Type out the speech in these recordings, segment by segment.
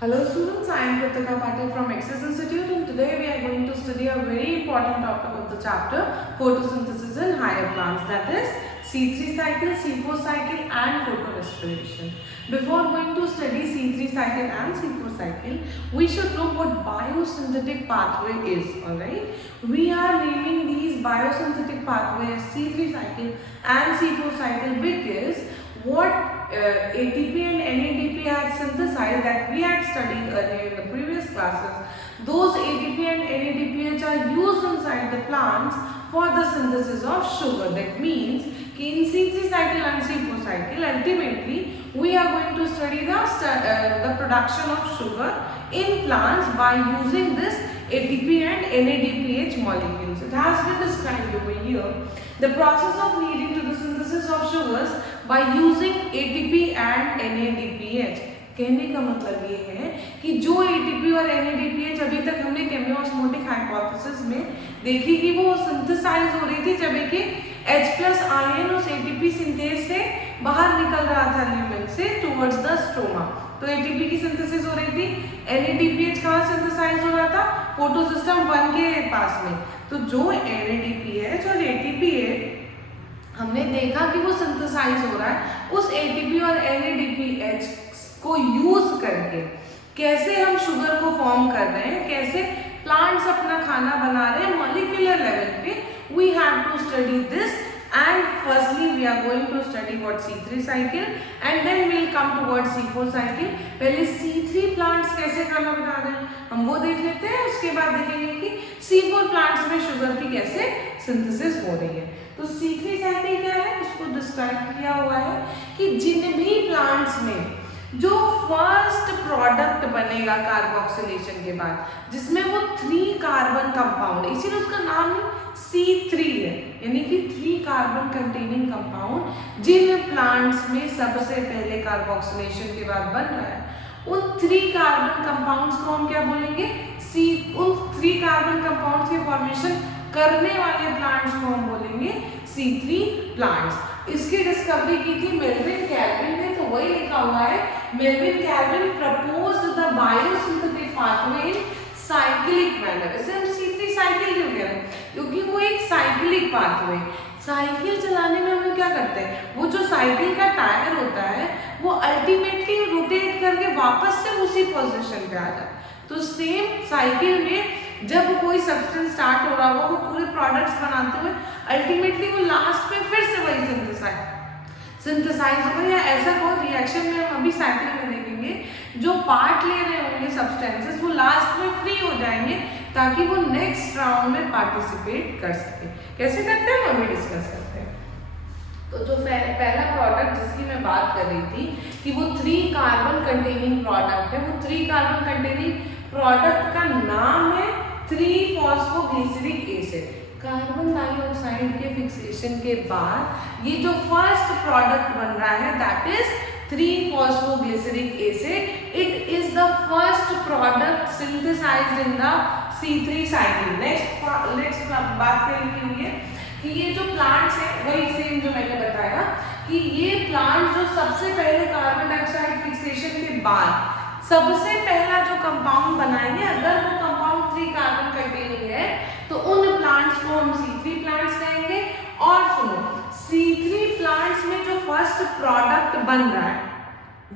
Hello students, I am Kritika Patil from Access Institute and today we are going to study a very important topic of the chapter photosynthesis in higher plants, that is C3 cycle, C4 cycle and photorespiration. Before going to study C3 cycle and C4 cycle, we should know what biosynthetic pathway is, alright. We are naming these biosynthetic pathways C3 cycle and C4 cycle because what ATP and NADP had synthesized that we had studied earlier in the previous classes, those ATP and NADPH are used inside the plants for the synthesis of sugar. That means in C3 cycle and C4 cycle, ultimately we are going to study the production of sugar in plants by using this ATP and NADPH molecules. It has been described over here. The process of leading to the synthesis of sugars by using ATP and NADPH. कहने का मतलब ये है कि जो ATP और NADPH अभी तक हमने केमियोस्मोटिक हाइपोथेसिस में देखी कि वो सिंथेसाइज हो रही थी जब एक H+ आयन उस ATP सिंथेज से बाहर निकल रहा था ल्यूमेन से टुवर्ड्स द स्ट्रोमा। तो ATP की सिंथेसिस हो रही थी, NADPH कहाँ सिंथेसाइज हो रहा था? फोटोसिस्टम 1 के पास में। तो जो NADPH और ATP है हमने देखा कि वो सिंथेसाइज हो रहा है, उस ATP और NADPH को यूज करके कैसे हम शुगर को फॉर्म कर रहे हैं, कैसे प्लांट्स अपना खाना बना रहे हैं मॉलिक्यूलर लेवल पे, we have to study this and firstly we are going to study what C3 cycle and then we'll come towards C4 cycle. पहले C3 plants कैसे खाना बना रहे हैं हम वो देख लेते हैं, उसके बाद देखेंगे कि C4 plants में शुगर की कैसे सिंथेसिस हो रही है। तो C3 cycle क्या है, उसको डिस्क्राइब किया हुआ है कि जिन भी प्लांट्स में जो फर्स्ट प्रोडक्ट बनेगा कार्बोक्सिलेशन के बाद, जिसमें वो 3 कार्बन कंपाउंड है, इसीलिए उसका नाम C3 है, यानी कि 3 कार्बन कंटेनिंग कंपाउंड जिन प्लांट्स में सबसे पहले कार्बोक्सिलेशन के बाद बन रहा है, उन 3 कार्बन कंपाउंड्स को हम क्या बोलेंगे? उन 3 कार्बन कंपाउंड्स की फॉर्मेशन करने वाले प्लांट्स को हम बोलेंगे C3 प्लांट्स। इसकी डिस्कवरी की थी मेल्विन कैल्विन ने, तो वही लिखा हुआ है Melvin Calvin proposed the biosynthetic pathway in cyclic manner. इसे हम C3 साइकिल क्यों कह रहे हैं? क्योंकि वो एक साइक्लिक पाथवे, साइकिल चलाने में हम लोग क्या करते हैं, वो जो साइकिल का टायर होता है वो अल्टीमेटली रोटेट करके वापस से उसी पोजीशन पे आ जाए। तो सेम साइकिल में जब कोई सब्सटेंस स्टार्ट हो रहा होगा, वो पूरे प्रोडक्ट्स बनाते हुए अल्टीमेटली वो लास्ट में फिर से वही सिंथेसाइज होगा, या ऐसा कोई रिएक्शन में हम अभी साइकिल में देखेंगे, जो पार्ट ले रहे होंगे सब्सटेंसेस वो लास्ट में फ्री हो जाएंगे ताकि वो नेक्स्ट राउंड में पार्टिसिपेट कर सके। कैसे करते हैं हम अभी डिस्कस करते हैं। तो जो पहला प्रोडक्ट जिसकी मैं बात कर रही थी कि वो 3 कार्बन कंटेनिंग प्रोडक्ट है, वो 3 कार्बन कंटेनिंग प्रोडक्ट का नाम है 3-फॉस्फोग्लिसरिक एसिड। कार्बन डाइऑक्साइड के फिक्सेशन के बाद ये जो फर्स्ट प्रोडक्ट बन रहा है that is three phosphoglyceric acid. It is the first product synthesized in the C3 cycle. Next बात करेंगे ये कि ये जो प्लांट्स है वही सेम जो मैंने बताया कि ये प्लांट जो सबसे पहले कार्बन डाइऑक्साइड फिक्सेशन के बाद सबसे पहला जो कंपाउंड बनाएंगे, अगर वो कंपाउंड 3 कार्बन कंटेनिंग है तो उन प्लांट्स को हम C3 प्लांट्स कहेंगे। और सुनो, C3 प्लांट्स में जो फर्स्ट प्रोडक्ट बन रहा है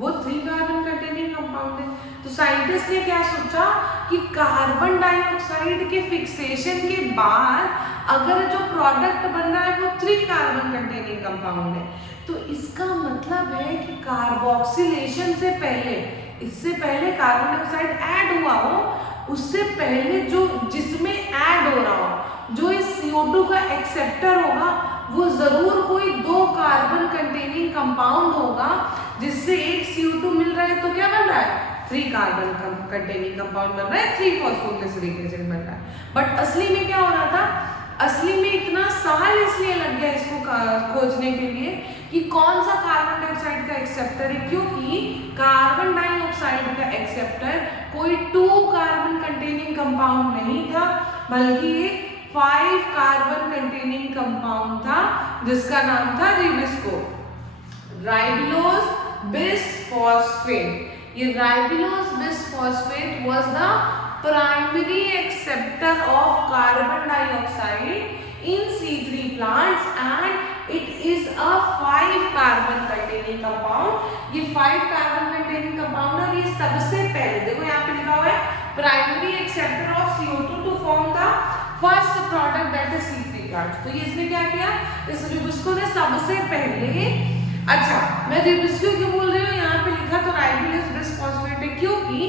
वो 3 कार्बन कंटेनिंग कंपाउंड है। तो साइंटिस्ट ने क्या सोचा कि कार्बन डाइऑक्साइड के फिक्सेशन के बाद अगर जो प्रोडक्ट बन रहा है वो 3 कार्बन कंटेनिंग कंपाउंड है, तो इसका मतलब है कि कार्बोक्सिलेशन से पहले, इससे पहले कार्बन डाइऑक्साइड ऐड हुआ हो, उससे पहले जो जिसमें ऐड हो रहा हो, जो इस CO2 का एक्सेप्टर होगा, वो जरूर कोई 2 कार्बन कंटेनिंग कंपाउंड होगा, जिससे एक CO2 मिल रहा है तो क्या बन रहा है? 3 कार्बन कंटेनिंग कंपाउंड बन रहा है, 3-फॉस्फोग्लिसरिक एसिड बन रहा है। बट असली में क्या हो रहा था? असली में इतना साल इसलिए लग गया इसको खोजने के लिए कि कौन सा कार्बन डाइऑक्साइड का एक्सेप्टर है, क्योंकि कार्बन डाइऑक्साइड का एक्सेप्टर कोई 2 कार्बन कंटेनिंग कंपाउंड नहीं था, बल्कि एक 5 कार्बन कंटेनिंग कंपाउंड था जिसका नाम था रिबिस्को, राइबोलोज बिसफॉस्फेट। ये ribulose bisphosphate was the primary acceptor of carbon dioxide in C3 plants and it is a 5 carbon containing compound. ये 5 carbon containing compound और ये सबसे पहले देखो यहाँ पे लिखा हुआ है primary acceptor of CO2 to form the first product that is C3 plants. तो ये इसने क्या किया, इस रिबिस्को ने सबसे पहले, अच्छा मैं रिबिस्को क्यों बोल रही हूँ, यहाँ पे लिखा तो राइबुलोज बिसफॉस्फेट है क्योंकि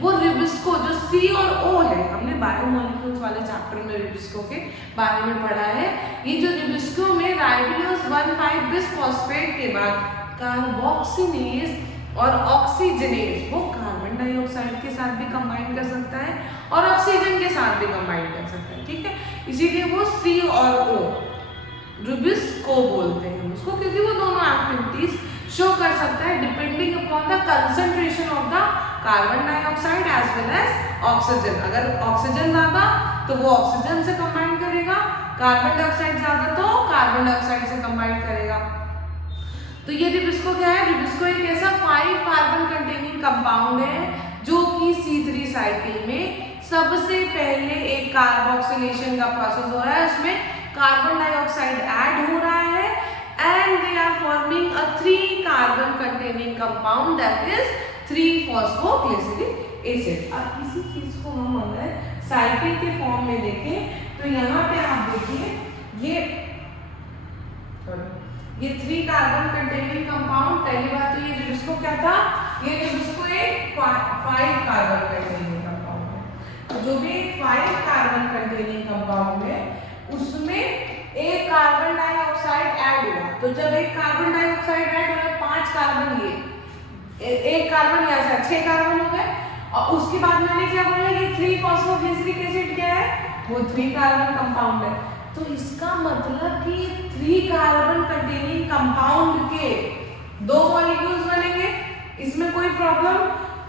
वो रिबिस्को जो C और O है, हमने बायोमोलिक्यूल्स वाले चैप्टर में रिबिस्को के बारे में पढ़ा है। ये जो रिबिस्को में राइबुलोज 1,5 बिसफॉस्फेट के बाद कार्बोक्सिलेज और ऑक्सीजनेज वो कार्बन डाइऑक्साइड के साथ भी कंबाइन कर सकता है और ऑक्सीजन के साथ भी कंबाइन कर सकता है, ठीक है। इसीलिए वो C और O रिबिस्को बोलते हैं उसको, क्योंकि वो दोनों एक्टिविटीज शो कर सकता है depending upon the concentration of the carbon dioxide as well as oxygen. अगर ऑक्सीजन ज्यादा तो वो ऑक्सीजन से कंबाइन करेगा, कार्बन डाइऑक्साइड ज्यादा तो कार्बन डाइऑक्साइड से कंबाइन करेगा। तो ये रिबिस्को क्या है, रिबिस्को एक ऐसा 5 कार्बन कंटेनिंग कंपाउंड है जो कि C3 साइकिल में सबसे पहले एक कार्बोक्सिलेशन का प्रोसेस हो रहा है, उसमें कार्बन डाइऑक्साइड ऐड हो रहा है and they are forming a 3 carbon containing compound that is 3-phosphoglyceric acid। अब इसी चीज को हम अगर साइकिल के फॉर्म में देखें तो यहाँ पे आप देखिए ये 3 कार्बन कंटेनिंग कंपाउंड, पहली बात तो ये रिबिस्को क्या था, ये रिबिस्को एक 5 कार्बन कंटेनिंग कंपाउंड है। तो जो भी एक 5 कार्बन कंटेनिंग कंपाउंड है उसमें एक कार्बन डाइऑक्साइड ऐड हुआ, तो जब एक कार्बन डाइऑक्साइड ऐड हो रहा है 5 कार्बन, ये एक कार्बन यहाँ से 6 कार्बन हो गए और उसके बाद मैंने क्या बोला ये 3-phosphoglyceric एसिड क्या है, वो 3 कार्बन कंपाउंड है। तो इसका मतलब कि 3 कार्बन कंटेनिंग कंपाउंड के 2 मॉलिक्यूल्स बनेंगे, इसमें कोई प्रॉब्लम,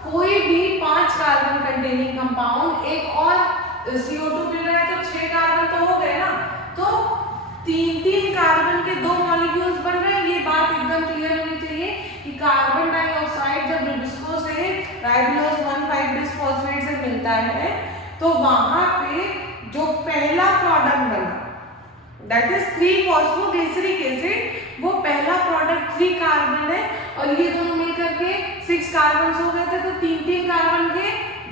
कोई भी 5 कार्बन कंटेनिंग कंपाउंड एक और CO2 मिल रहा है तो 6 कार्बन तो हो गए ना, तो 3 कार्बन के 2 मॉलिक्यूल्स बन रहे हैं। ये बात एकदम क्लियर होनी चाहिए कि कार्बन डाइऑक्साइड जब रिबिस्को से राइबुलोज 1,5 बिसफॉस्फेट से मिलता है तो वहां पे जो पहला प्रोडक्ट बना दैट इज 3-phosphoglyceric एसिड, वो पहला प्रोडक्ट 3 कार्बन है और ये दोनों मिलकर के 6 कार्बन हो गए थे, तो 3 कार्बन के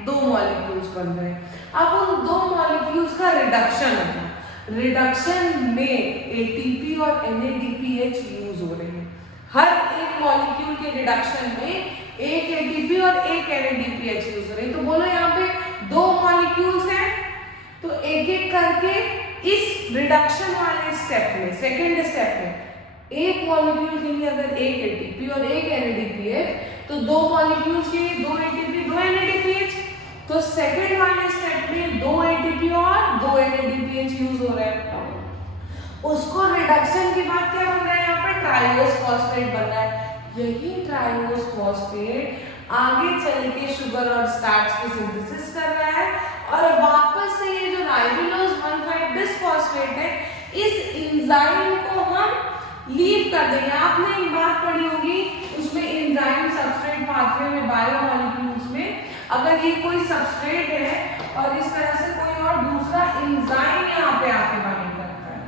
2 मॉलिक्यूल्स बन गए। अब उन 2 मॉलिक्यूल्स का रिडक्शन होगा, रिडक्शन में ATP और NADPH यूज हो रहे हैं। हर एक मॉलिक्यूल के रिडक्शन में एक ATP और एक NADPH यूज हो रहे हैं। तो बोलो यहाँ पे 2 मॉलिक्यूल्स हैं तो एक एक करके इस रिडक्शन वाले स्टेप में, सेकेंड स्टेप में एक मॉलिक्यूल के लिए अगर एक ATP और एक NADPH तो 2 मॉलिक्यूल्स के लिए 2 ATP 2 NADPH, तो सेकेंड वाले स्टेप में 2 ATP और 2 NADPH यूज हो रहा है। उसको रिडक्शन के बाद क्या बन रहा है, यहाँ पे ट्राइओस फॉस्फेट बन रहा है। यही ट्राइओस फॉस्फेट आगे चल के शुगर और स्टार्च की सिंथेसिस कर रहा है और वापस से ये जो राइबुलोज 1,5 बिसफॉस्फेट है इस एंजाइम को हम लीव कर देंगे। आपने एक बात पढ़ी होगी उसमें एंजाइम सबस्ट्रेट पाथवे में बायोमोलिक्यूल्स में अगर ये कोई सबस्ट्रेट है और इस तरह से कोई और दूसरा एंजाइम यहाँ पे आके बाइंड करता है,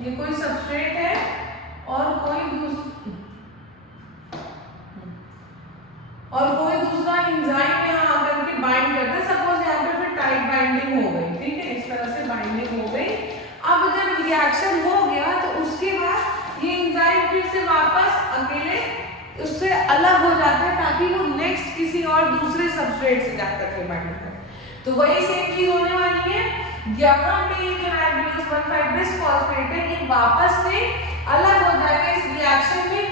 ये कोई सबस्ट्रेट है और कोई दूसरा एंजाइम यहाँ आकर के बाइंड करता है। सपोज यहाँ पे फिर टाइट बाइंडिंग हो गई, ठीक है, इस तरह से बाइंडिंग हो गई। अब जब रिएक्शन हो गया तो उसके बाद ये एंजाइम फिर से वापस अकेले उससे अलग हो जाता है ताकि वो नेक्स्ट किसी और दूसरे सबस्ट्रेट से जाकर के बाइंड करे। तो वही सेम चीज होने वाली है यहाँ पे, ये जो राइबुलोज 1,5 बिसफॉस्फेट है ये वापस से अलग हो जाएगा, इस रिएक्शन में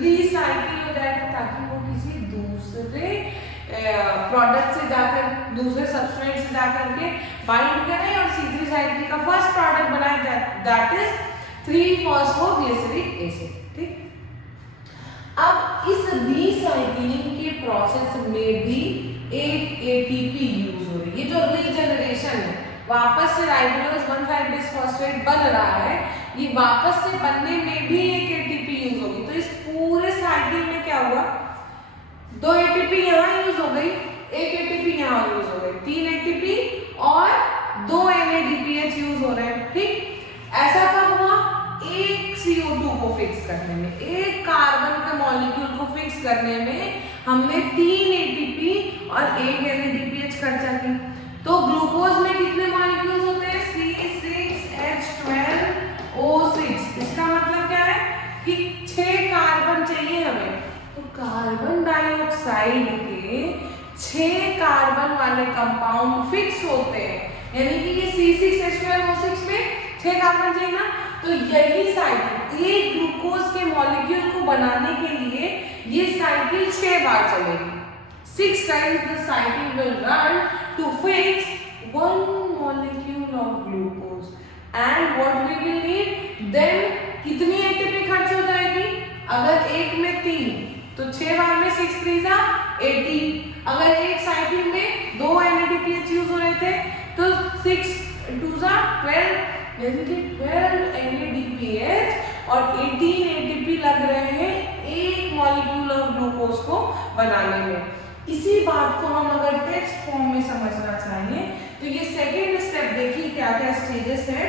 रीसाइकिल हो जाएगा ताकि वो किसी दूसरे प्रोडक्ट से जाकर दूसरे सबस्ट्रेट से जाकर के बाइंड करें और C3 साइकिल का फर्स्ट प्रोडक्ट बनाए दैट इज 3-phosphoglyceric एसिड, ठीक। अब इस रीसाइक्लिंग के प्रोसेस में भी एक ATP यूज हो रही है। ये जो रीजनरेशन है, वापस से राइबुलोज 1,5 बिसफॉस्फेट बन रहा है, ये वापस से बनने में भी एक ATP यूज होगी। CO2 को फिक्स करने में, एक कार्बन के मॉलिक्यूल को फिक्स करने में हमने 3 ATP और 1 NADPH खर्चा की। तो ग्लूकोज में कितने मॉलिक्यूल्स होते हैं? C6H12O6। इसका मतलब क्या है कि 6 कार्बन चाहिए हमें। तो कार्बन डाइऑक्साइड के 6 कार्बन वाले कंपाउंड फिक्स होते हैं, यानी कि ये C6H12O6 में 6 कार्बन चाहिए ना। तो यही साइकिल एक ग्लूकोज के मॉलिक्यूल को बनाने के लिए ये साइकिल 6 बार चलेगी। 6 times the cycle will run to fix one molecule of glucose and what we will need then कितनी ATP खर्च हो जाएगी? अगर एक में 3 तो 6 बार में 6 3 18। अगर एक साइकिल में 2 NADPH यूज हो रहे थे तो 6 2 12, यानी कि 12 NADPH और 18 ATP लग रहे हैं एक मॉलिक्यूल ऑफ ग्लूकोज को बनाने में। इसी बात को हम अगर टेक्स्ट फॉर्म में समझना चाहिए तो ये सेकेंड स्टेप देखिए क्या क्या स्टेजेस है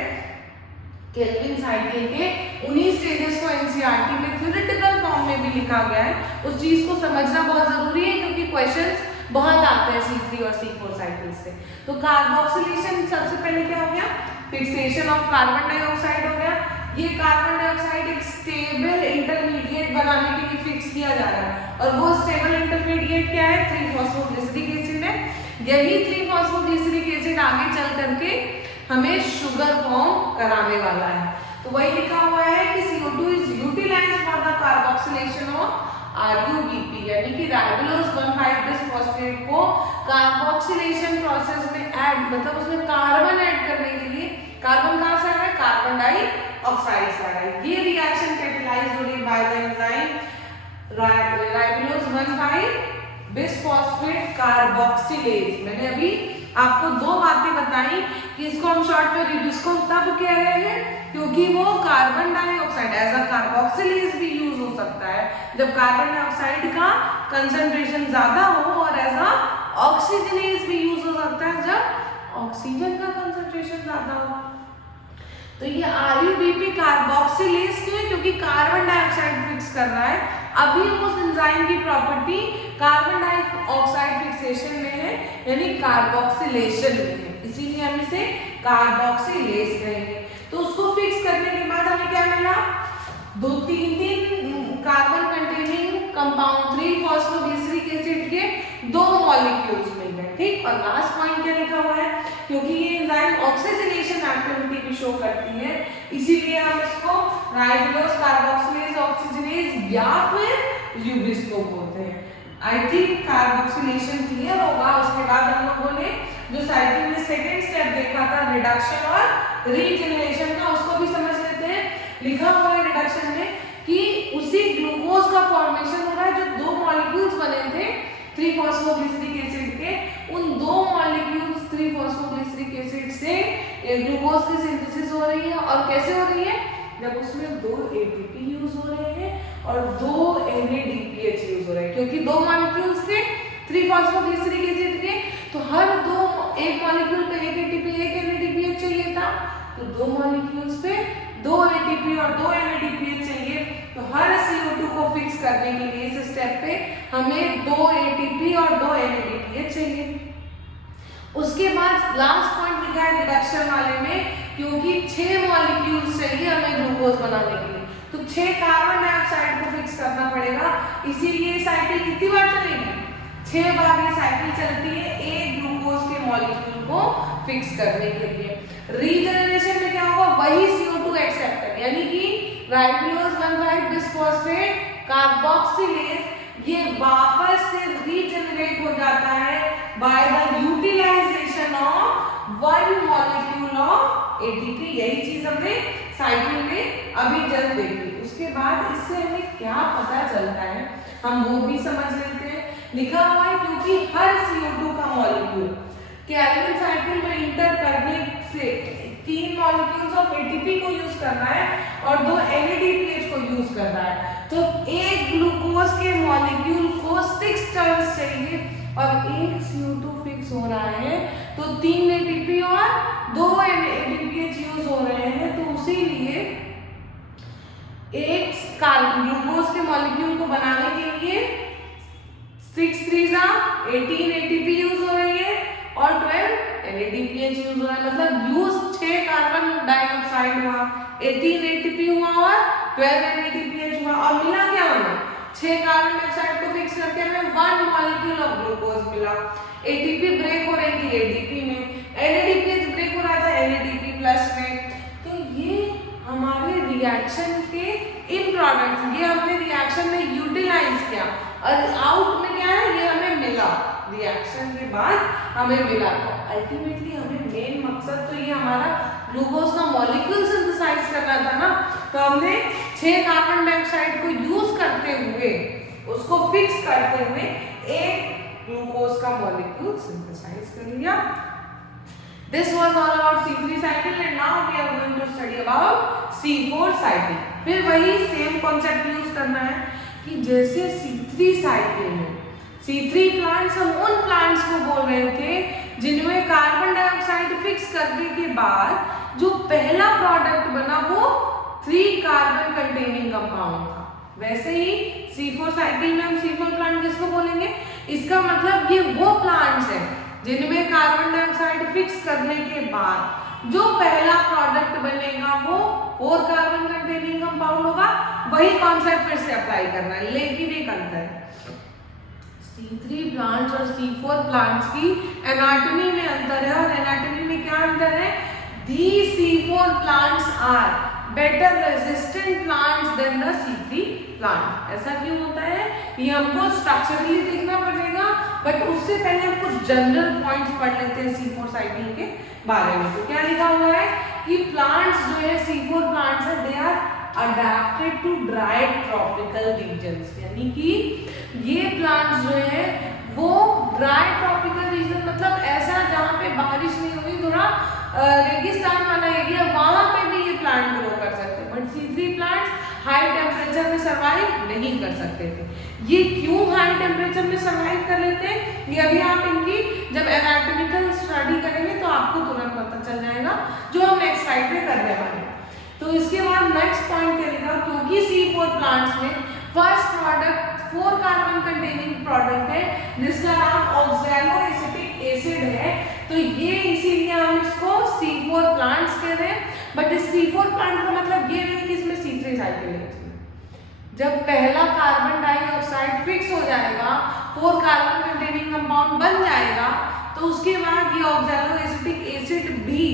केल्विन साइकिल के। उन्हीं स्टेजेस को एनसीईआरटी में थ्योरेटिकल फॉर्म में भी लिखा गया है। उस चीज को समझना बहुत जरूरी है क्योंकि क्वेश्चंस बहुत आते हैं C3 और C4 साइकिल से। तो कार्बोक्सिलेशन सबसे पहले क्या हो गया? फिक्सेशन ऑफ कार्बन डाइऑक्साइड हो गया। ये कार्बन डाइऑक्साइड एक स्टेबल इंटरमीडिएट बनाने के लिए फिक्स किया जा रहा है और वो स्टेबल इंटरमीडिएट क्या है? 3-फॉस्फोग्लिसरिक एसिड है। यही 3-फॉस्फोग्लिसरिक एसिड आगे चल करके हमें शुगर फॉर्म कराने वाला है। तो वही लिखा हुआ है कि CO2 is utilized for the carboxylation of RUBP, यानी कि राइबोलोज 1,5 बिस्फॉस्फेट को कार्बोक्सिलेशन प्रोसेस में ऐड, मतलब उसमें कार्बन ऐड करने के लिए कार्बन कहाँ से आ रहा है? कार्बन डाइऑक्साइड से आ रहा है। ये रिएक्शन कैटेलाइज्ड हो रही है by the enzyme ribulose 1,5 bisphosphate carboxylase. मैंने अभी आपको 2 बातें बताई कि इसको हम शॉर्ट में रिड्यूस तब कह रहे हैं क्योंकि वो carbon dioxide as a carboxylase भी यूज हो सकता है जब कार्बन डाइऑक्साइड का कंसंट्रेशन ज्यादा हो और एज अ ऑक्सीजनेज भी यूज हो सकता है जब ऑक्सीजन का कंसंट्रेशन ज्यादा हो। तो ये RUBP कार्बोक्सिलेज क्यों है? क्योंकि कार्बन डाइऑक्साइड फिक्स कर रहा है। अभी उस एंजाइम की प्रॉपर्टी कार्बन डाइऑक्साइड फिक्सेशन में है, यानी कार्बोक्सिलेशन में है, इसीलिए हम इसे कार्बोक्सिलेज कहेंगे। तो उसको फिक्स करने के बाद हमें क्या मिला? 2-3 कार्बन कंटेनिंग कंपाउंड 3-फॉस्फोग्लिसरिक एसिड के 2 मॉलिक्यूल्स मिल गए, ठीक। और लास्ट पॉइंट क्या लिखा हुआ है? क्योंकि ये एंजाइम ऑक्सीजनेशन एक्टिविटी भी शो करती है इसीलिए हम इसको राइबोलोज कार्बोक्सिलेज ऑक्सीजनेज या फिर यूबिस्को बोलते हैं। आई थिंक कार्बोक्सिलेशन क्लियर होगा। उसके बाद हम लोगों ने जो साइकिल में सेकेंड स्टेप देखा था रिडक्शन और रीजनरेशन का, उसको भी समझ लेते हैं। लिखा हुआ है रिडक्शन में कि उसी ग्लूकोज का फॉर्मेशन हो रहा है जो 2 मॉलिक्यूल्स बने थे 3-फॉस्फोग्लिसरिक एसिड के, उन 2 मॉलिक्यूल्स 3-फॉस्फोग्लिसरिक एसिड से ग्लूकोज की सिंथेसिस हो रही है। और कैसे हो रही है? जब उसमें 2 ATP यूज हो रहे हैं और 2 NADPH यूज हो रहे हैं, क्योंकि 2 मॉलिक्यूल्स थे 3-फॉस्फोग्लिसरिक एसिड के, तो हर एक मॉलिक्यूल पे 1 ATP 1 NADPH चाहिए था, तो 2 मॉलिक्यूल्स पे 2 ATP और 2 NADPH चाहिए। तो हर CO2 को फिक्स करने के लिए इस स्टेप पे हमें 2 ATP और 2 NADPH चाहिए। उसके बाद लास्ट पॉइंट लिखा है रिडक्शन वाले में, क्योंकि 6 मॉलिक्यूल्स चाहिए हमें ग्लूकोज बनाने के लिए, तो 6 कार्बन डाइऑक्साइड को फिक्स करना पड़ेगा। इसीलिए साइकिल कितनी बार चलेगी? 6 बार ये साइकिल चलती है एक ग्लूकोज के मॉलिक्यूल को फिक्स करने के लिए। रीजनरेशन में क्या होगा? वही CO2 एक्सेप्टर, यानी कि राइबोलोज 1,5 बिस्फॉस्फेट कार्बोक्सिलेज ये वापस से रीजनरेट हो जाता है by the utilization of 1 molecule of ATP। यही चीज हमने साइकिल में अभी जस्ट देखी। उसके बाद इससे हमें क्या पता चलता है हम वो भी समझ लेते हैं। लिखा हुआ है क्योंकि हर CO2 का मॉलिक्यूल केल्विन साइकिल में इंटर करने से 3 मॉलिक्यूल्स ऑफ ATP को यूज करना है और 2 NADPH को यूज करना है, तो एक ग्लूकोज के मॉलिक्यूल को 6 टर्न्स चाहिए और एक CO2 फिक्स हो रहा है तो 3 ATP और 2 NADPH यूज हो रहे हैं। तो उसी लिए एक ग्लूकोज के मॉलिक्यूल को बनाने के लिए 6 3 18 ATP यूज हो रही है और 12 NADPH यूज हो रहा है, मतलब यूज 6 कार्बन डाइऑक्साइड हुआ, 18 ATP हुआ और 12 NADPH हुआ, और मिला क्या हमें 6 कार्बन डाइऑक्साइड को फिक्स करके हमें 1 मॉलिक्यूल ऑफ ग्लूकोज मिला। ATP ब्रेक हो रही थी ADP में, NADPH ब्रेक हो रहा था NADP प्लस में। तो ये हमारे रिएक्शन के इन प्रोडक्ट्स, ये हमने रिएक्शन में यूटिलाइज किया और आउट में क्या है, ये हमें मिला, रिएक्शन के बाद हमें मिला। तो अल्टीमेटली हमें मेन मकसद तो ये हमारा ग्लूकोज का मॉलिक्यूल सिंथेसाइज करना था ना, तो हमने 6 कार्बन डाइऑक्साइड को यूज करते हुए, उसको फिक्स करते हुए एक ग्लूकोज का मॉलिक्यूल सिंथेसाइज कर लिया। This was all about C3 cycle and now we are going to study about C4 cycle। फिर वही सेम कॉन्सेप्ट यूज करना है कि जैसे C3 साइकिल में C3 प्लांट्स, हम उन प्लांट्स को बोल रहे थे जिनमें कार्बन डाइऑक्साइड फिक्स करने के बाद जो पहला प्रोडक्ट बना वो 3 कार्बन कंटेनिंग कंपाउंड था। वैसे ही C4 साइकिल में हम C4 प्लांट किसको बोलेंगे, इसका मतलब ये वो प्लांट्स हैं जिनमें कार्बन डाइऑक्साइड फिक्स करने के बाद जो पहला प्रोडक्ट बनेगा वो 4 कार्बन कंटेनिंग कंपाउंड होगा। वही कॉन्सेप्ट फिर से अप्लाई करना है, लेकिन एक अंतर है, C3 प्लांट्स और C4 प्लांट्स की एनाटॉमी में अंतर है। और एनाटॉमी में क्या अंतर है, these C4 plants are better resistant plants than the C3 plant. ऐसा क्यों होता है, ये हमको स्ट्रक्चरली देखना पड़ेगा, बट उससे पहले हम कुछ जनरल पॉइंट्स पढ़ लेते हैं C4 साइकिल के बारे में। तो क्या लिखा हुआ है कि प्लांट्स जो है C4 प्लांट्स है, they are adapted to dry tropical regions, यानी कि ये प्लांट्स जो है वो ड्राई ट्रॉपिकल रीजन, मतलब ऐसा जहाँ पे बारिश नहीं हुई, थोड़ा रेगिस्तान वाला एरिया, वहां पे भी ये प्लांट ग्रो कर सकते हैं। But C3 plants high temperature में सर्वाइव नहीं कर सकते थे। ये क्यों हाई टेम्परेचर में सर्वाइव कर लेते हैं, ये अभी आप इनकी जब एनाटॉमिकल स्टडी करेंगे तो आपको तुरंत पता चल जाएगा, जो हम नेक्स्ट स्लाइड में करने वाले हैं। तो इसके बाद नेक्स्ट पॉइंट क्या लिखा, क्योंकि C4 प्लांट्स में first product 4 carbon containing product है जिसका नाम ऑक्सैलोएसिटिक एसिड है, तो ये इसीलिए हम इसको C4 प्लांट्स कह रहे हैं। बट इस C4 प्लांट का मतलब ये नहीं कि इसमें C3 साइकिल है। जब पहला कार्बन डाइऑक्साइड फिक्स हो जाएगा, 4 कार्बन कंटेनिंग कंपाउंड बन जाएगा, तो उसके बाद ये ऑक्सैलोएसिटिक एसिड भी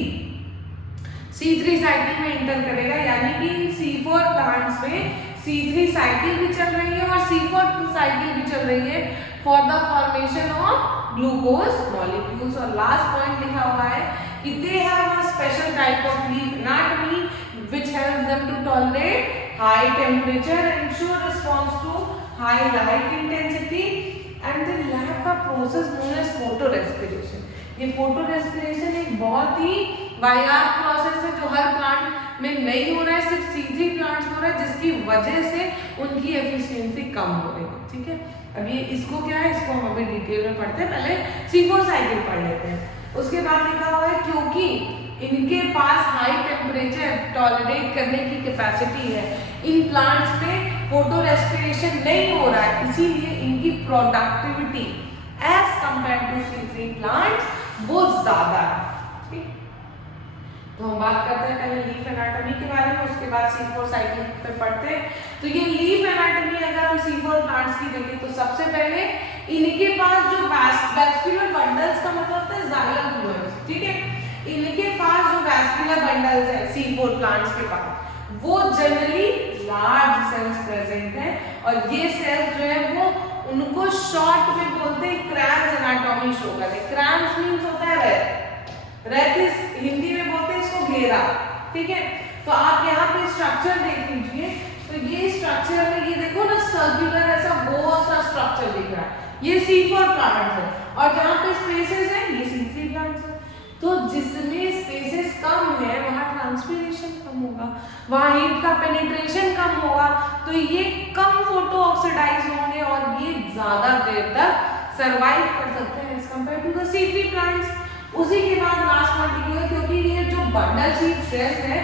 C3 साइकिल में एंटर करेगा, यानी कि इन C4 प्लांट्स में C3 साइकिल भी चल रही है और C4 साइकिल भी चल रही है for the formation of glucose molecules. और लास्ट पॉइंट लिखा हुआ है कि they have a special type of leaf anatomy which helps them to tolerate high temperature and show response to high light intensity and they lack a process known as photorespiration। ये फोटोरेस्पिरेशन एक बहुत ही वाहियात process है जो हर plant में नहीं हो रहा है, सिर्फ C3 प्लांट्स हो रहा है, जिसकी वजह से उनकी एफिशिएंसी कम हो रही है। ठीक है, अब ये इसको क्या है, इसको हम अभी डिटेल में पढ़ते हैं, पहले C4 साइकिल पढ़ लेते हैं। उसके बाद लिखा हुआ है क्योंकि इनके पास हाई टेम्परेचर टॉलरेट करने की कैपेसिटी है, इन प्लांट्स पे फोटो रेस्पिरेशन नहीं हो रहा है, इसीलिए इनकी productivity as compare to C3 plants वो ज्यादा है। तो हम बात करते हैं पहले लीफ एनाटॉमी के बारे में, उसके बाद C4 साइकिल पे पढ़ते हैं। तो ये लीफ एनाटॉमी अगर हम C4 प्लांट्स की देखें तो सबसे पहले इनके पास जो वैस्कुलर बंडल्स का मतलब होता है जाइलम फ्लूइड्स, ठीक है, इनके पास जो वैस्कुलर बंडल्स है C4 प्लांट्स के पास वो जनरली लार्ज सेल्स प्रेजेंट है, और ये सेल्स जो है वो उनको शॉर्ट में बोलते हैं क्रैम्स एनाटॉमी शो करते हैं। क्रैम्स मींस होता है रेत हिंदी में बोलते हैं इसको घेरा, ठीक है। तो आप यहाँ पे स्ट्रक्चर देख लीजिए, तो ये स्ट्रक्चर में ये देखो ना सर्कुलर ऐसा गोल सा स्ट्रक्चर दिख रहा है, ये C4 प्लांट है, और जहाँ पे स्पेसेस है ये C3 प्लांट है। तो जिसमें स्पेसेस कम है वहाँ ट्रांसपिरेशन कम होगा, वहाँ हीट का पेनिट्रेशन कम होगा, तो ये कम फोटो ऑक्सीडाइज होंगे और ये ज्यादा देर तक सरवाइव कर सकते हैं as compare to the C3 plants. उसी के बाद लास्ट पॉइंट ये है क्योंकि ये जो बंडल शीट सेल्स है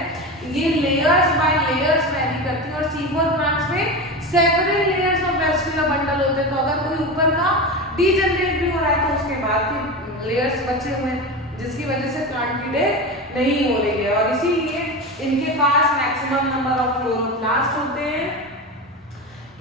ये लेयर्स बाय लेयर्स वैरी करती है, और C4 प्लांट्स में several layers of vascular bundle होते हैं, तो अगर कोई ऊपर का डीजनरेट भी हो रहा है तो उसके बाद के लेयर्स बचे हुए हैं, जिसकी वजह से प्लांट की डेथ नहीं हो रही है। और इसीलिए इनके पास मैक्सिमम नंबर ऑफ क्लोरोप्लास्ट होते हैं।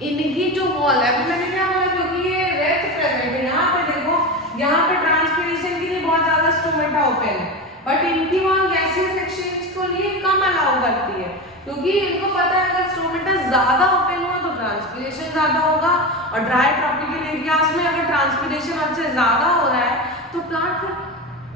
इनकी जो वॉल है, मैंने क्या बोला, क्योंकि ये रेट प्रेजेंट है, यहाँ पे देखो, यहाँ पे ट्रांसपिरेशन के लिए बहुत ज्यादा स्टोमेटा ओपन है, बट इनकी वॉल गैसियस एक्सचेंज को लिए कम अलाउ करती है, क्योंकि इनको पता है अगर स्टोमेटा ज्यादा ओपन हुआ तो ट्रांसपिरेशन ज्यादा होगा, और ड्राई ट्रॉपिकल एरियाज में अगर ट्रांसपिरेशन अच्छे ज्यादा हो रहा है तो प्लांट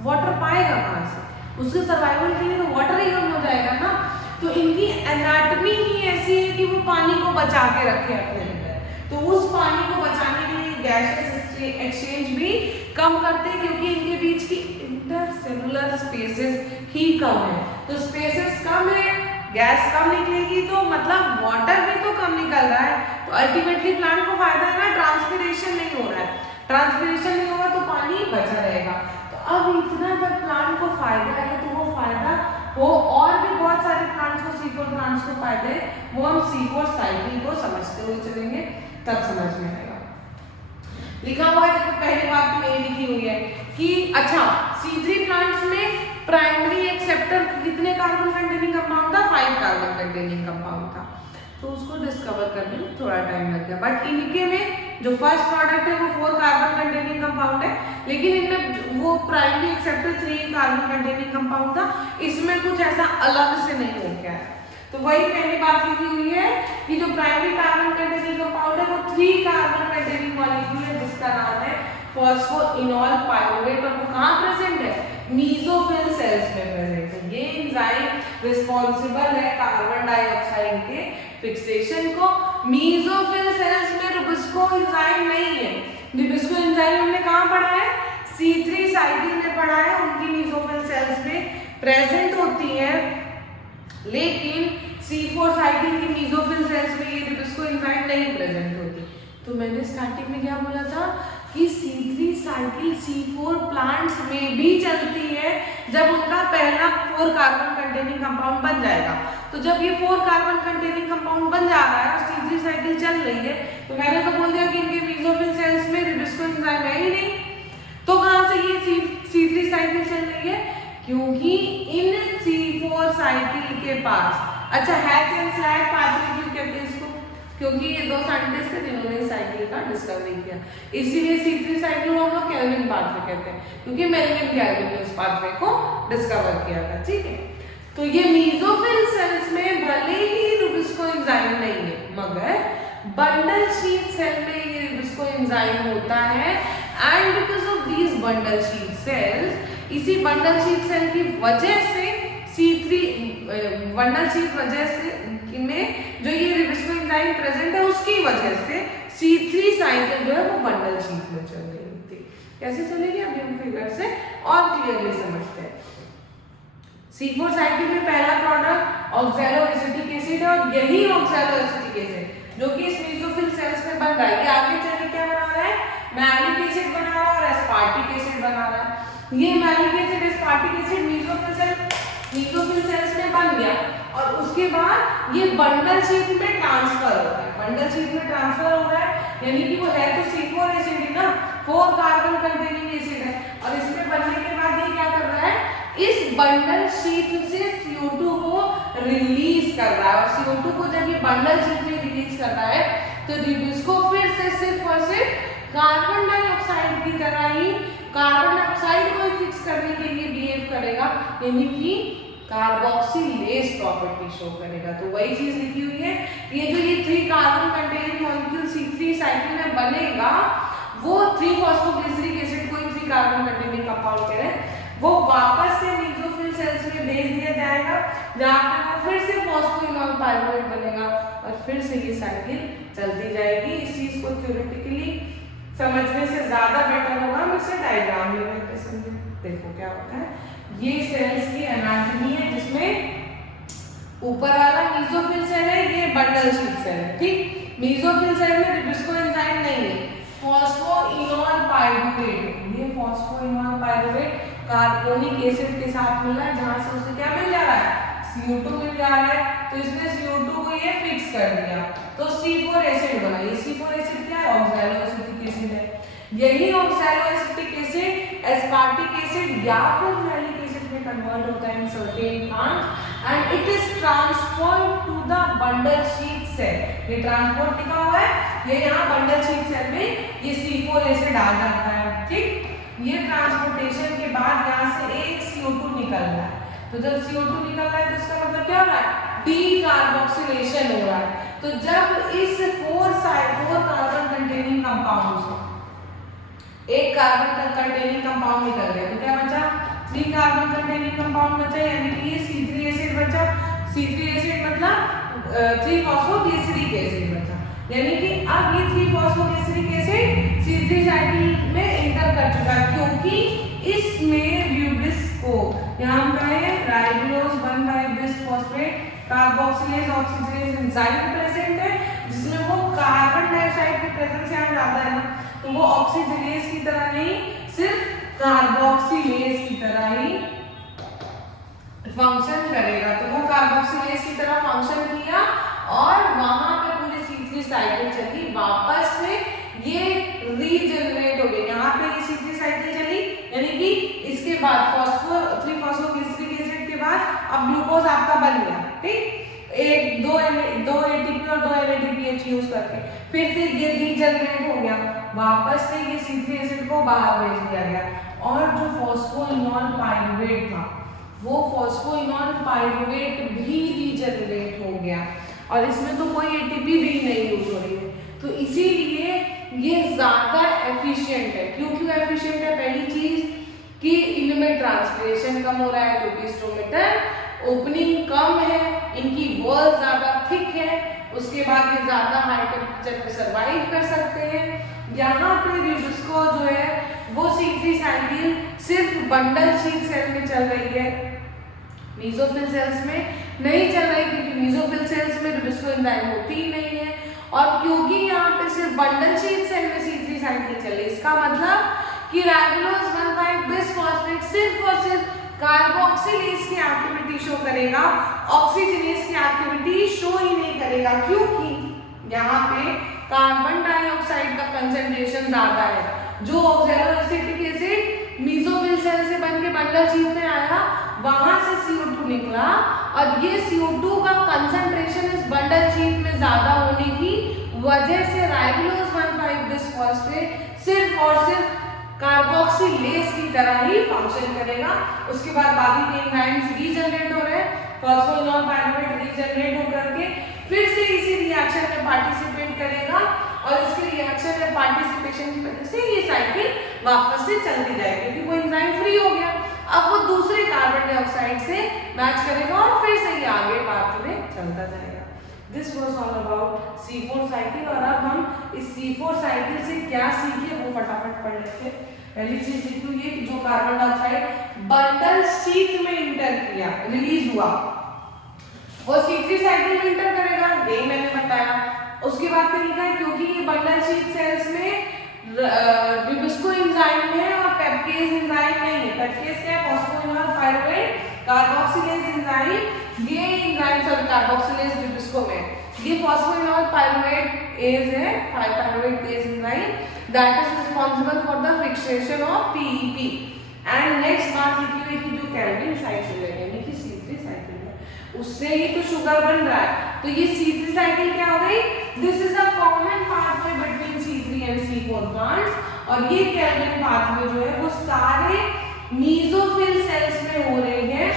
वाटर पाएगा कहाँ से, उसके सर्वाइवल के लिए तो वाटर ही कम हो जाएगा ना। तो इनकी एनाटॉमी ही ऐसी है कि वो पानी को बचा के रखे अपने अंदर, तो उस पानी को बचाने के लिए गैसेस एक्सचेंज भी कम करते हैं, क्योंकि इनके बीच की इंटरसेलुलर स्पेसेस ही कम है। तो स्पेसेस कम है, गैस कम निकलेगी, तो मतलब वाटर भी तो कम निकल रहा है, तो अल्टीमेटली प्लांट को फायदा है ना, ट्रांसपिरेशन नहीं हो रहा है, ट्रांसपिरेशन नहीं होगा तो पानी बचा रहेगा। तो अब इतना जब प्लांट को फायदा है तो वो फायदा वो और भी बहुत सारे प्लांट्स को, C4 प्लांट्स को फायदे है, वो हम C4 साइकिल को समझते हुए चलेंगे तब समझ में आएगा। लिखा हुआ है, देखो पहली बात तो ये लिखी हुई है कि अच्छा C3 प्लांट्स में प्राइमरी एक्सेप्टर कितने कार्बन कंटेनिंग कंपाउंड था, 5 कार्बन कंटेनिंग कंपाउंड था, तो उसको डिस्कवर करने में थोड़ा टाइम लग गया। बट इनके में जो फर्स्ट प्रोडक्ट है वो 4 कार्बन कंटेनिंग कंपाउंड है, लेकिन इनमें वो primary acceptor 3 carbon containing compound था, इसमें कुछ ऐसा अलग से नहीं हो गया है। तो वही पहली बात लिखी हुई है कि जो प्राइमरी कार्बन कंटेनिंग कंपाउंड है वो 3 कार्बन कंटेनिंग मॉलिक्यूल है, जिसका नाम है फॉस्फोइनोल पाइरुवेट, और वो कहाँ प्रेजेंट है, मीसोफिल सेल्स में प्रेजेंट है। ये एंजाइम रिस्पॉन्सिबल है कार्बन डाइऑक्साइड के फिक्सेशन को। मीसोफिल सेल्स में रुबिस्को एंजाइम नहीं है, रुबिस्को एंजाइम हमने कहाँ पढ़ा है, C3 साइकिल में पढ़ा है, उनकी मीसोफिल सेल्स में प्रेजेंट होती है, लेकिन C4 साइकिल की मीसोफिल सेल्स में ये रुबिस्को एंजाइम नहीं प्रेजेंट होती। तो मैंने स्टार्टिंग में क्या बोला था कि C3 साइकिल C4 प्लांट्स में भी चलती है जब उनका पहला 4 कार्बन कंटेनिंग कंपाउंड बन जाएगा। तो जब ये 4 कार्बन कंटेनिंग कंपाउंड बन जा रहा है और C3 साइकिल चल रही है, तो मैंने तो बोल दिया कि इनके मीसोफिल सेल्स में रुबिस्को एंजाइम है ही नहीं, तो कहाँ से ये C3 साइकिल चल रही है, क्योंकि इन C4 साइकिल के पास, अच्छा हैच एंड स्लैग पाथवे क्यों कहते हैं इसको, क्योंकि ये 2 साइंटिस्ट थे जिन्होंने इस साइकिल का डिस्कवरी किया, इसीलिए C3 साइकिल को हम लोग केल्विन पाथवे कहते हैं, क्योंकि मेल्विन केल्विन ने उस पाथवे को डिस्कवर किया था। ठीक है, तो ये मीसोफिल सेल्स में भले ही रुबिस्को एंजाइम नहीं है, मगर बंडल शीट सेल में ये रुबिस्को एंजाइम होता है, and because of these bundle sheath cells, इसी बंडल शीट सेल की वजह से C3 बंडल शीट वजह से में जो ये रुबिस्को एंजाइम प्रेजेंट है, उसकी वजह से C3 साइकिल जो है वो बंडल शीट में चल रही थी। कैसे चलेगी अभी हम फिगर से और क्लियरली समझते हैं। C4 साइकिल में पहला प्रोडक्ट ऑक्सैलो एसिटिक एसिड है, और यही ऑक्सैलो एसिटिक एसिड जो कि इस मीसोफिल सेल्स में बन रहा है, ये आगे चल के क्या बना रहा है, मैलिक एसिड बना रहा है और एस्पार्टिक एसिड बना रहा है। ये malic acid aspartic acid mesophyll cells में बन गया, और उसके बाद ये बंडल शीट में ट्रांसफर होता है, बंडल शीट में ट्रांसफर हो रहा है, यानी कि वो है तो C4 एसिड ही ना, 4 कार्बन कंटेनिंग एसिड है, और इसमें बनने के बाद ये क्या कर रहा है, इस बंडल शीट से CO2 को रिलीज कर रहा है, और CO2 को जब ये बंडल शीट में रिलीज कर रहा है तो रुबिस्को फिर से सिर्फ और सिर्फ कार्बन डाइऑक्साइड की तरह ही कार्बन डाइऑक्साइड को फिक्स करने के लिए बिहेव करेगा, यानी कि कार्बोक्सिलेज प्रॉपर्टी शो करेगा। तो वही चीज लिखी हुई है, ये जो ये 3 carbon containing molecule C3 cycle में बनेगा, वो 3 फॉस्फोग्लिसरिक एसिड को 3 कार्बन कंटेनिंग कंपाउंड कह रहे हैं, वो वापस से मीसोफिल सेल्स में भेज दिया जाएगा, जहां पे वो फिर से फॉस्फोइनोल पाइरुवेट बनेगा, और फिर से ये साइकिल चलती जाएगी। इस चीज को थ्योरेटिकली समझने से ज्यादा बेटर होगा हम इसे डायग्राम में करके समझे। देखो क्या होता है, ये सेल्स की एनाटॉमी है, जिसमें ऊपर वाला मीसोफिल सेल है, ये बंडल शीट सेल है। ठीक, मीसोफिल सेल में रुबिस्को एंजाइम नहीं है, फॉस्फोइनोल पाइरुवेट, ये फॉस्फोइनोल पाइरुवेट कार्बोनिक एसिड के साथ मिल रहा है, जहां से उसे क्या मिल जा रहा है, CO2 मिल जा रहा है, तो इसने CO2 को ये फिक्स कर दिया, तो C4 एसिड बना। ये C4 एसिड क्या है? ऑक्सैलो एसिटिक एसिड है। यही oxaloacetic acid aspartic acid या फिर मैलिक एसिड में कन्वर्ट होता है in certain plants and it is transferred to the bundle sheath cell. ये ट्रांसपोर्ट लिखा हुआ है, ये यहाँ बंडल शीट सेल में ये C4 एसिड आ जाता है, ठीक। ये ट्रांसपोर्टेशन के बाद यहाँ से एक CO2 निकल रहा है, तो जब CO2 निकल रहा है तो इसका मतलब क्या हो रहा है? डीकार्बोक्सिलेशन हो रहा है। तो जब इस 4 कार्बन कंटेनिंग कंपाउंड से एक कार्बन कंटेनिंग कंपाउंड निकल गया, तो क्या बचा? 3 कार्बन कंटेनिंग कंपाउंड बचा, यानी कि ये C3 एसिड बचा। C3 एसिड मतलब 3 फॉस्फोग्लिसरिक एसिड बचा, यानी कि अब ये 3 फॉस्फोग्लिसरिक एसिड C3 साइकिल में एंटर कर चुका है, क्योंकि इसमें र्यूबिस्को यहाँ पे ribulose one five bisphosphate carboxylase oxygenase enzyme present है, जिसमें वो कार्बन डाइऑक्साइड की प्रेजेंस यहाँ ज्यादा है ना, तो वो ऑक्सीजनेज की तरह नहीं, सिर्फ कार्बोक्सिलेज की तरह ही फंक्शन करेगा। तो वो कार्बोक्सिलेज की तरह फंक्शन किया और वहां पे पूरी C3 साइकिल चली, वापस से ये रीजनरेट हो गई। यहाँ पे ये C3 साइकिल चली, यानी कि इसके बाद 3 फॉस्फोग्लिसरिक एसिड के बाद अब ग्लूकोज आपका बन गया, ठीक। दो ATP और 2 NADPH यूज करके फिर से ये रीजनरेट हो गया, वापस से ये C3 एसिड को बाहर भेज दिया गया और जो फॉस्फोइनॉल पाइरुवेट था वो फॉस्फोइनॉल पाइरुवेट भी रीजनरेट हो गया और इसमें तो कोई ATP भी नहीं यूज हो रही है। तो इसीलिए ये ज्यादा एफिशिएंट है। क्यों एफिशिएंट है? पहली चीज कि इनमें ट्रांसलेशन कम हो रहा है, क्योंकि स्टोमेटल ओपनिंग कम है, इनकी वॉल ज्यादा थिक है, उसके बाद ये ज्यादा हाई टेम्परेचर पे सर्वाइव कर सकते हैं। यहाँ पे र्यूबिस्को जो है वो C3 साइकिल सिर्फ बंडल शीट सेल में चल रही है, मीसोफिल सेल्स में नहीं चल रही, क्योंकि मीसोफिल सेल्स में र्यूबिस्को एंजाइम होती ही नहीं है। और क्योंकि यहाँ पे सिर्फ बंडल शीट सेल में C3 साइकिल चल रही, इसका मतलब कि राइबोलोज 1,5-बिसफॉस्फेट सिर्फ और सिर्फ कार्बोक्सिलेज की एक्टिविटी शो करेगा, ऑक्सीजनेज की एक्टिविटी शो ही नहीं करेगा, क्योंकि यहाँ पे कार्बन डाइऑक्साइड का कंसंट्रेशन ज्यादा है। जो oxaloacetic acid mesophyll cell से बनके बंडल शीट में आया, वहां से CO2 निकला और ये CO2 का कंसंट्रेशन इस बंडल शीट में ज्यादा होने की वजह से राइबोलोज 1,5-बिसफॉस्फेट सिर्फ और सिर्फ कार्बोक्सिलेज की तरह ही फंक्शन करेगा। उसके बाद बाकी के एंजाइम्स रीजनरेट हो रहे हैं, फॉस्फोइनॉल पाइरुवेट रीजनरेट होकर के फिर से इसी रिएक्शन में पार्टिसिपेट करेगा और इसके रिएक्शन में पार्टिसिपेशन की वजह से ये साइकिल वापस से चलती जाएगी, क्योंकि वो एंजाइम फ्री हो गया। अब वो दूसरे कार्बन डाइऑक्साइड से मैच करेगा और फिर से ये आगे पाथ में चलता जाएगा। This was all about C4 cycle. और अब हम इस C4 साइकिल से क्या सीखे वो फटाफट पढ़ लेते हैं। पहली चीज लिखू ये कि जो कार्बन डाइऑक्साइड बंडल शीट में इंटर किया, रिलीज हुआ, वो C3 साइकिल में इंटर करेगा, यही मैंने बताया। उसके बाद क्या लिखा है? क्योंकि ये बंडल शीट सेल्स में र्यूबिस्को एंजाइम है और पेप्टेज एंजाइम नहीं है। पेप्टेज क्या है? फॉस्फोइनॉल पाइरुवेट कार्बोक्सिलेज एंजाइम, ये एंजाइम सॉरी कार्बोक्सिलेज र्यूबिस्को में, ये फॉस्फोइनॉल पाइरुवेट एज है, pyruvate base enzyme that is responsible for the fixation of PEP। And next बात लिखी हुई कि जो कैल्विन साइकिल है, यानी कि C3 साइकिल है, उससे ही तो शुगर बन रहा है। तो ये C3 साइकिल क्या हो गई? This is a common pathway between C3 and C4 plants. और ये कैल्विन पाथवे जो है वो सारे मीसोफिल सेल्स में हो रहे हैं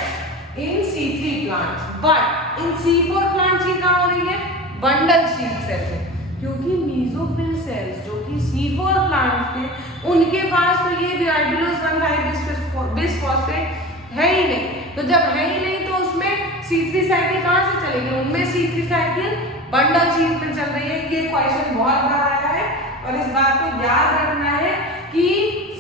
इन C3 plants, but in C4 plants ये कहाँ हो रही है? बंडल शीट सेल में, क्योंकि मीसोफिल सेल्स जो कि C4 प्लांट्स थे उनके पास तो ये राइबोलोज 1,5-बिसफॉस्फेट है ही नहीं। तो जब है ही नहीं तो उसमें C3 साइकिल कहाँ से चलेगी? उनमें C3 साइकिल बंडल शीट में चल रही है। ये क्वेश्चन बहुत बार आया है और इस बात को याद रखना है कि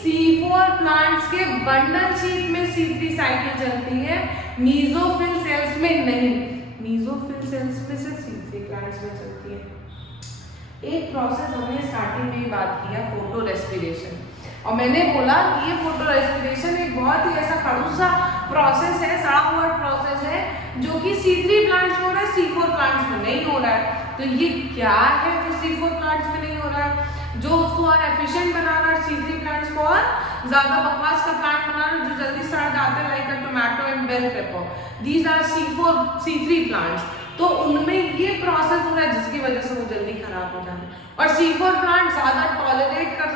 C4 प्लांट्स के बंडल शीट में C3 साइकिल चलती है, मीसोफिल सेल्स में नहीं। मीसोफिल सेल्स में सिर्फ C3 प्लांट्स में चलती है। एक प्रोसेस हमने स्टार्टिंग में ही बात किया, फोटो रेस्पिरेशन, और मैंने बोला कि ये फोटो रेस्पिरेशन एक बहुत ही ऐसा खड़ूसा प्रोसेस है, सड़ा हुआ प्रोसेस है जो कि C3 प्लांट्स में हो रहा है, C4 प्लांट्स में नहीं हो रहा है। तो ये क्या है जो C4 प्लांट्स में नहीं हो रहा है, जो उसको और एफिशिएंट बना रहा है, C3 प्लांट्स को और ज्यादा बकवास का प्लांट बना रहा है जो जल्दी सड़ जाते हैं, like tomato and bell pepper, these are C3 plants. तो उनमें ये प्रोसेस हो रहा है जिसकी वजह से वो जल्दी खराब हो जाते हैं। और C4 प्लांट ज्यादा टॉलरेट कर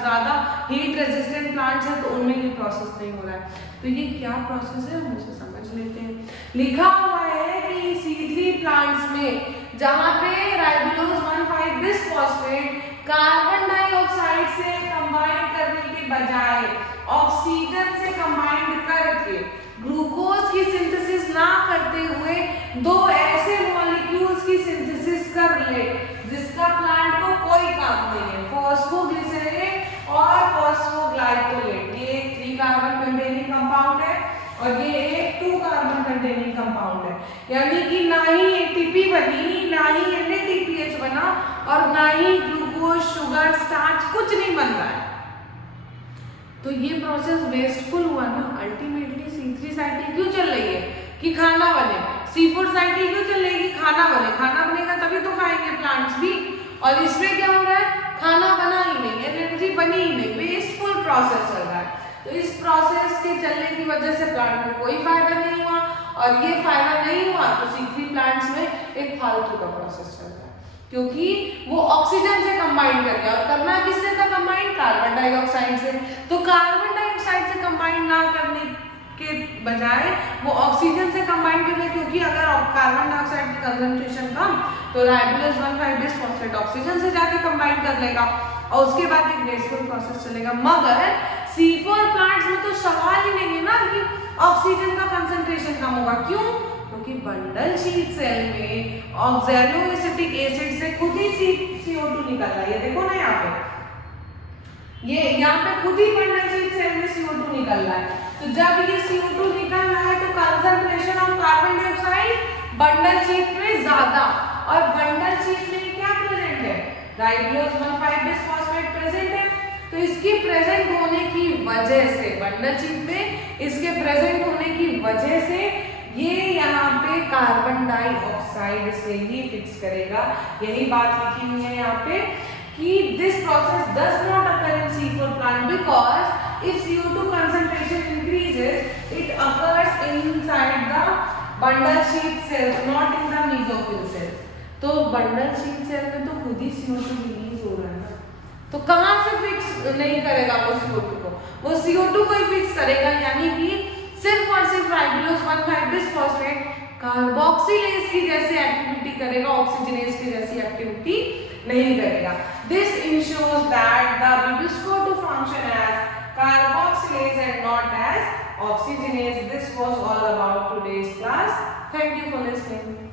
ज्यादा हीट रेजिस्टेंट प्लांट्स हैं, तो उनमें ये प्रोसेस नहीं हो रहा है। तो ये क्या प्रोसेस है हम उसे समझ लेते हैं। लिखा हुआ है कि C3 प्लांट्स में जहाँ पे राइबोलोज 1,5 बिसफॉस्फेट कार्बन डाइऑक्साइड से कंबाइन करने के बजाय ऑक्सीजन से कंबाइन करके ग्लूकोज की सिंथेसिस ना करते हुए दो ऐसे मॉलिक्यूल्स की सिंथेसिस कर ले जिसका प्लांट को कोई काम नहीं है, फॉस्फोग्लिसरेट और फॉस्फोग्लाइकोलेट। ये एक 3 कार्बन कंटेनिंग कंपाउंड है और ये एक 2 कार्बन कंटेनिंग कंपाउंड है, यानी कि ना ही एटीपी बनी, ना ही NADPH बना और ना ही ग्लूकोज, शुगर, स्टार्च कुछ नहीं बन रहा है। तो ये प्रोसेस वेस्टफुल हुआ ना। अल्टीमेटली C3 साइकिल क्यों चल रही है कि खाना बने, C4 साइकिल क्यों चल रही है कि खाना बने, खाना बनेगा तभी तो खाएंगे प्लांट्स भी, और इसमें क्या हो रहा है, खाना बना ही नहीं, एनर्जी बनी ही नहीं, वेस्टफुल प्रोसेस चल रहा है। तो इस प्रोसेस के चलने की वजह से प्लांट को कोई फायदा नहीं हुआ, और ये फायदा नहीं हुआ तो C3 प्लांट्स में एक फालतू का प्रोसेस चल रहा है, क्योंकि वो ऑक्सीजन से कंबाइन कर गया, और करना किससे था कंबाइन, कार्बन डाइऑक्साइड से। तो कार्बन डाइऑक्साइड से कंबाइन ना करने के बजाय वो ऑक्सीजन से कंबाइन कर ले, क्योंकि अगर कार्बन डाइऑक्साइड की कंसंट्रेशन कम तो राइबोलोज 1,5 बिसफॉस्फेट ऑक्सीजन से जाके कंबाइन कर लेगा और उसके बाद एक वेस्टफुल प्रोसेस चलेगा। मगर C4 प्लांट्स में तो सवाल ही नहीं है ना कि ऑक्सीजन का कंसंट्रेशन कम होगा। क्यों? क्योंकि बंडल शीट सेल में ऑक्सैलोएसिटिक एसिड से खुद ही CO2 निकल रहा है। ये देखो ना यहाँ पे, ये यहाँ पे खुद ही बंडल शीट सेल में CO2 निकल रहा है। तो जब ये CO2 निकल रहा है तो concentration of carbon dioxide bundle sheath में ज्यादा, और बंडल शीट में क्या प्रेजेंट है, राइबोलोज 1,5 बिसफॉस्फेट प्रेजेंट है। तो इसके प्रेजेंट होने की वजह से बंडल शीट में इसके प्रेजेंट होने की वजह से ये यहाँ पे कार्बन डाइऑक्साइड से ही फिक्स करेगा। यही बात लिखी हुई है यहाँ पे कि this process does not occur in C4 plant because if CO2 concentration increases it occurs inside the bundle sheath cells, not in the mesophyll cells। तो बंडल शीट सेल में तो खुद ही CO2 रिलीज हो रहा है ना, तो कहाँ से फिक्स नहीं करेगा वो CO2 को, वो CO2 को ही फिक्स करेगा, यानी कि सिर्फ और सिर्फ राइबोलोज 1,5 बिसफॉस्फेट कार्बोक्सिलेज की जैसी एक्टिविटी करेगा, ऑक्सीजनेज की जैसी एक्टिविटी नहीं करेगा। This ensures that the Ribosco to function as carboxylase and not as oxygenase। This was all about today's class. Thank you for listening.